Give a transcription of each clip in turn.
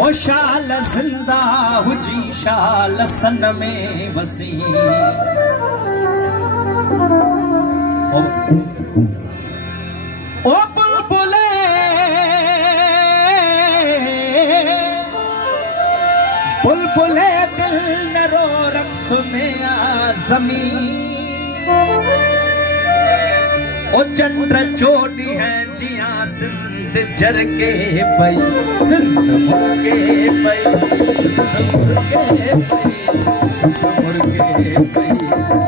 ओ शाल ज़िंदा हुजी शाल सन में वसी ओ बुलबुले बुलबुले दिल नरो रक्स में आ ज़मीन ओ चंद्र चोटी है जिया सिंध जर के पई सिंध मुर्गे पई सिंध मुर्गे पई सिंध मुर्गे पई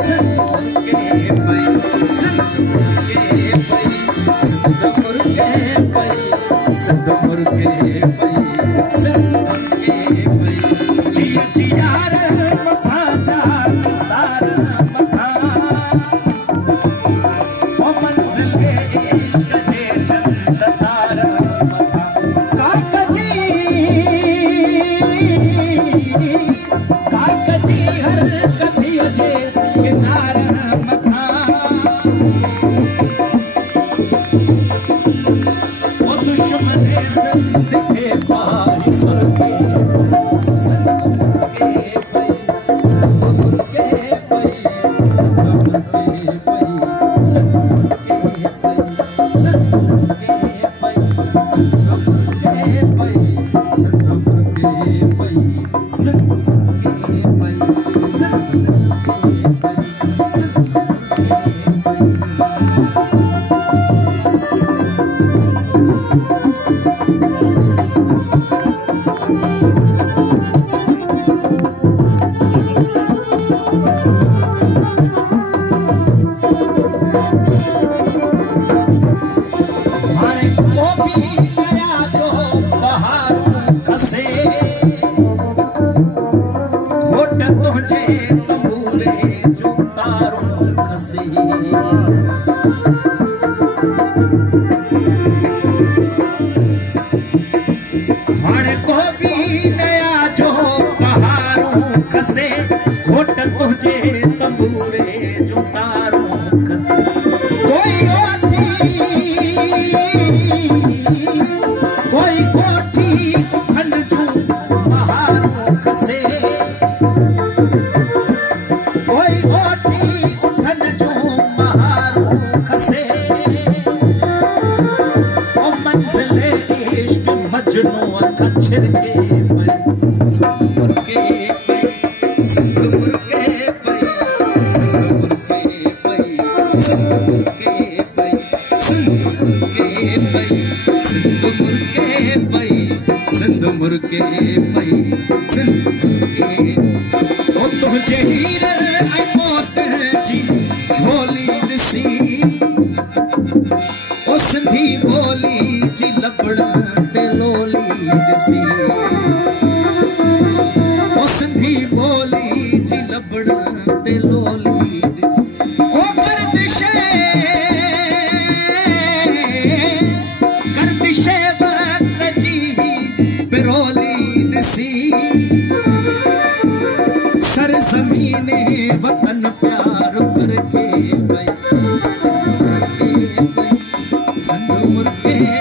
सिंध मुर्गे पई सिंध मुर्गे पई सिंध मुर्गे पई सिंध मुर्गे पई सिंध मुर्गे पई जिया जिया रे मथा जान सार मथा ओ मंजिल के इश्क दे चंद तारा मथा काकजी हर कथियो जे किनारा मथा ओ दुश्मन सिंध के पाई सुर के तुझे तंबूरे जो तारों खसे हर को भी नया जो बहारों खसे घोट तुझे तंबूरे जो तारों खसे कोई ओठी उखन जो बहारों खसे कच्छर के पई संगुर के पई संगुर के पई संगुर के पई संगुर के पई संगुर के पई संगुर के पई संगुर के पई संगुर के ओ तुझे हीरे आई मौत जी झोली दिसी ओ सिंधी बोली जी लबड़ा ते लोली ओ सिंधी बोली जी लबड़ा ते लोली ओ गर्दिशे वक्त जी बिरोली दिसी सर ज़मीने वतन प्यार करके पई संग मुर्गे